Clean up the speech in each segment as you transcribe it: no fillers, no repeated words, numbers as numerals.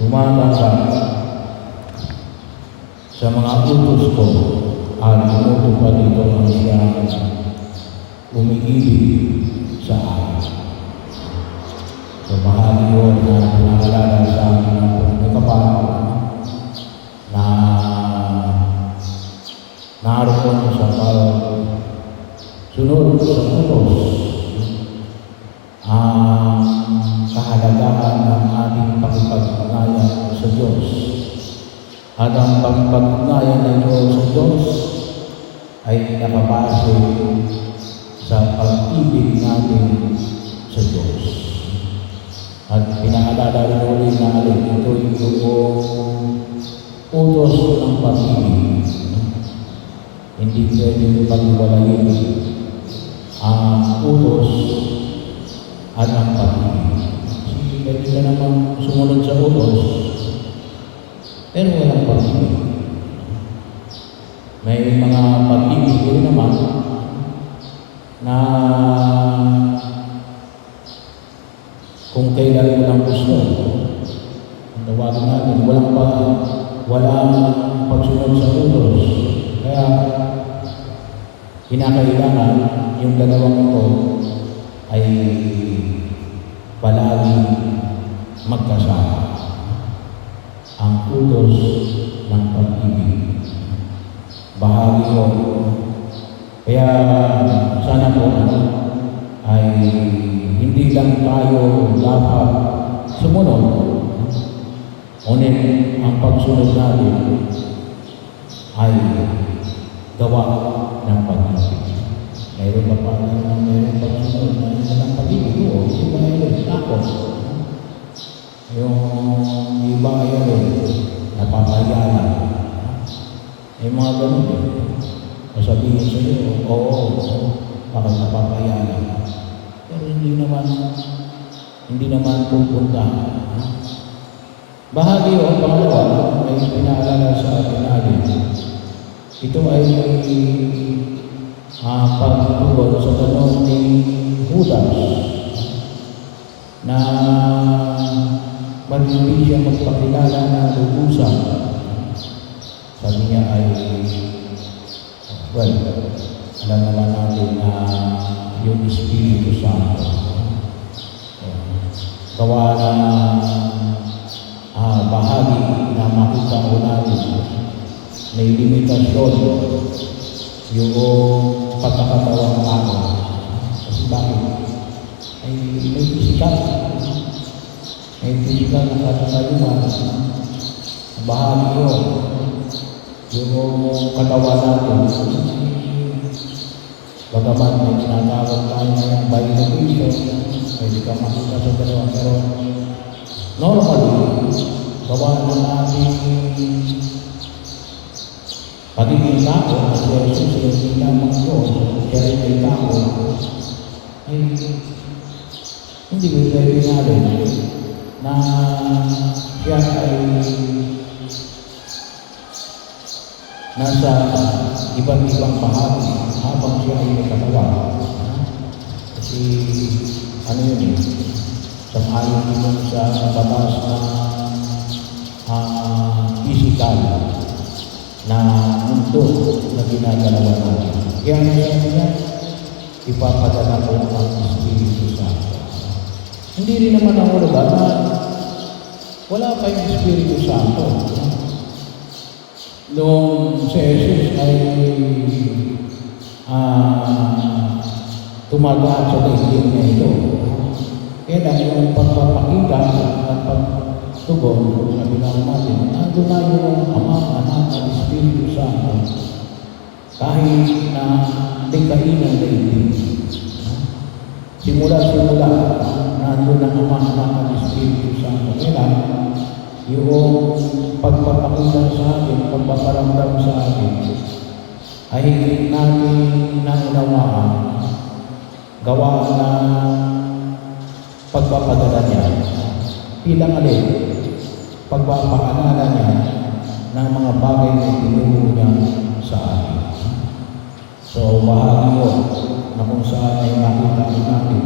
tumatanggap sa mga utos ko at tumutupad ito ang siyang umiibig sa akin. So bahagi yun na pinaalala sa akin ng kapal na naroon sa sunod sa utos ang kahalagahan ng ating pakipag-ugnayan sa Diyos. At ang pakipag-ugnayan na ito sa Diyos ay nakabase sa pag-ibig natin sa Diyos. At pinaalala rin ulit na ito yung utos ng pag-ibig. Hindi pwede pag-iwalayin ang utos at ang pag-ibig. Kasi pwede ka naman sumunod sa utos, pero walang pag-ibig. May mga pag-ibig rin naman na kung kailan mo lang gusto, ang tawagin natin, walang pagsunod sa utos. Kaya kinakailangan yung dalawang ito ay palagi magkasama. Ang utos ng pag-ibig. Bahagi yun. Kaya sana po ay hindi lang tayo dapat sumunod, ngunit ang pagsunod natin ay gawa ng pag-ibig. Mayroon pa pa mayroon pagsunod na isa ng pag-ibig o iba yun, takot. Yung iba yun, napapayala. May mga ganun din. Sasabihin sa iyo, oo, bakit napapayala. Pero hindi naman pupunta. Bahagi o pangalawa ay pinaalala sa atin natin. Ito ay pagtugon sa tanong ni Judas na hindi siya magpakilala ng lubusan. Sabi niya ay, well, alam naman natin na yung Espiritu Santo. Gawa na bahagi na makita ko natin, may limitasyon yung pagkakatawang tao. Kasi bakit? Ay may pisikal. May pisikal na katatayuan. Bahagi yun. Yung katawan natin. Bagaman may tinatawag tayo ng biological, pwede ka makita sa dalawa. Pero normally, gawa na natin pagiging tao, at Jesus ay hindi lamang Diyos, kaya rin ay tao, ay hindi pwede natin na siya ay nasa iba't ibang bahagi habang siya ay nakatawa. Kasi ano yun sang-ayon din sa batas na physical na mundo na ginagalawan natin. Kaya ano sabi niya? Ipapadala ko ang Espiritu Santo. Hindi rin naman ang ulaga na wala pa yung Espiritu Santo. Noong si Jesus ay tumagaan sa daigdig niya ito. Kaya yung pagpapakita at pagtugon, sabi nga natin, nandun na yung Ama, Anak, at Espiritu Santo. Kahit na dekahin ng daigdig. Simula, nandun ang Ama, Anak, at Espiritu Santo. Kaya yung pagpapakita sa atin, pagpaparamdam sa atin, ay natin naunawaan, gawa na pagpapadala niya, bilang alin, pagpapaalala niya ng mga bagay na tinuro niya sa atin. So, bahagi yun na kung saan ay makita natin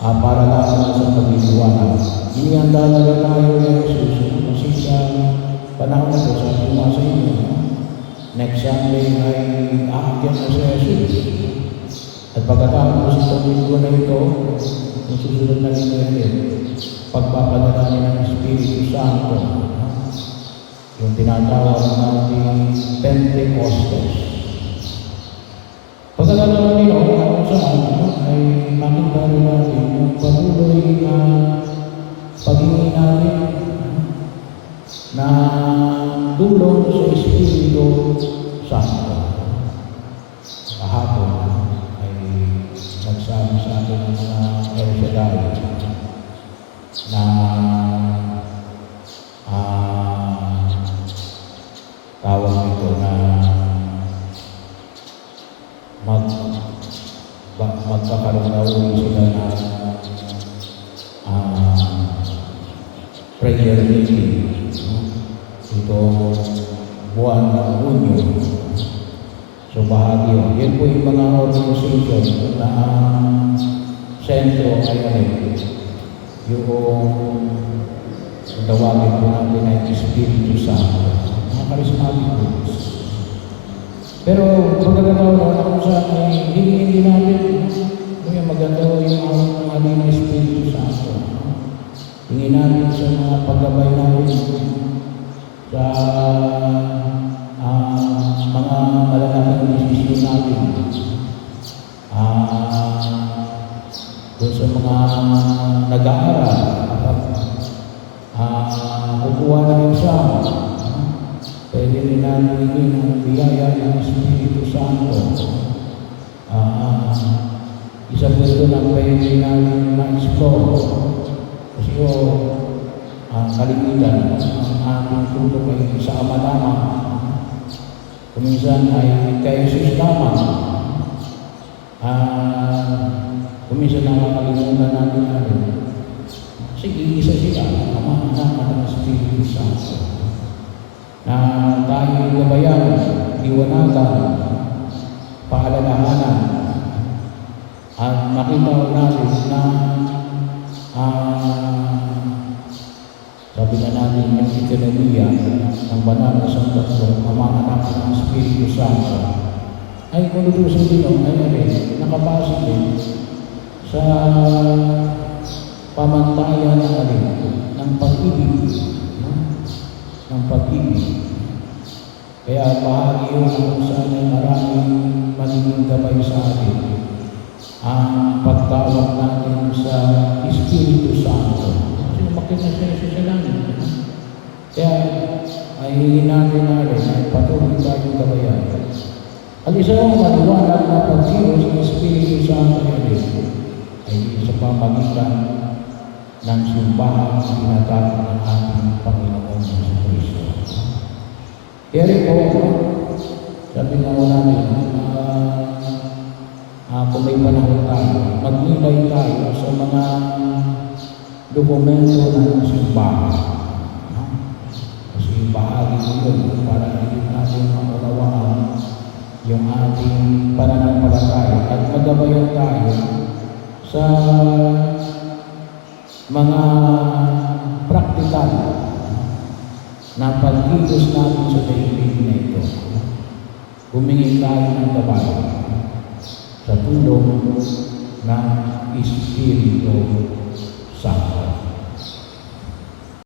para lamang sa pagliliwanag. Inihanda na tayo ni Jesus kasi sa panahon na ito, sabi ko nga sa inyo, next Sunday ay aakyat na si Jesus. At pagkatapos itong linggo na ito, kung susunod na linggo yan, pagpapadala niya ng Espiritu Santo, yung tinatawag natin Pentecostes. Pagkatapos nila, kung saan ay makita rin natin yung patuloy na paghingi natin na tulong sa Espiritu Santo. Kahapon ay nagsabi sa atin ng mga El Shaddai na tawag nito na magkakaroon na ulit sila na prayer meeting itong buwan ng Hunyo. So bahagi yun. Yan po yung mga organization na sentro ay yung tawagin po natin ay Espiritu Santo. Mga charismatic groups. Pero pagkakataon na kung saan ay hindi natin yung maganda yung mga ng Espiritu Santo. Hingin natin sa mga paggabay natin sa mga malalaking desisyon natin. Doon sa mga nag-aaral, kukuha ng exam, pwede rin natin ang biyaya ng Espiritu Santo. Isa po ito na pwede natin na-explore. Kasi kalimitan, ang ating tulong ay sa Ama lamang. Kuminsan ay kay Jesus lamang. Kuminsan nakakalimutan natin natin. Kasi iisa sila, Ama, Anak, at Espiritu Santo. Na tayo gabayan, iwanagan, paalalahanan, at makita natin na sabi na natin yung ekonomiya ng banal na Santo Ama, Anak, at Espiritu Santo ay kulutusin din nakapasok din sa pamantayan ng pag-ibig. Ng pag-ibig. Kaya bahagi yun kung saan ay maraming magiging gabay sa atin ang pagtawag natin sa Espiritu Santo. Kasi umakit na siya sa langit. Kaya ay hingin natin ay patuloy tayong gabayan. At isang maliwanag na pagkilos ng Espiritu Santo ay sa pamagitan ng simbahan na tinatawag ng ating Panginoon Jesucristo. Kaya rin po, sabi nga ko namin, kung may panahon tayo, magnilay tayo sa mga dokumento ng simbahan. Kasi bahagi ko yun para hindi natin maunawaan yung ating pananampalataya at magabayan tayo sa mga praktikal na pagkilos natin sa daigdig na ito. Humingi tayo ng gabay sa tulong ng Espiritu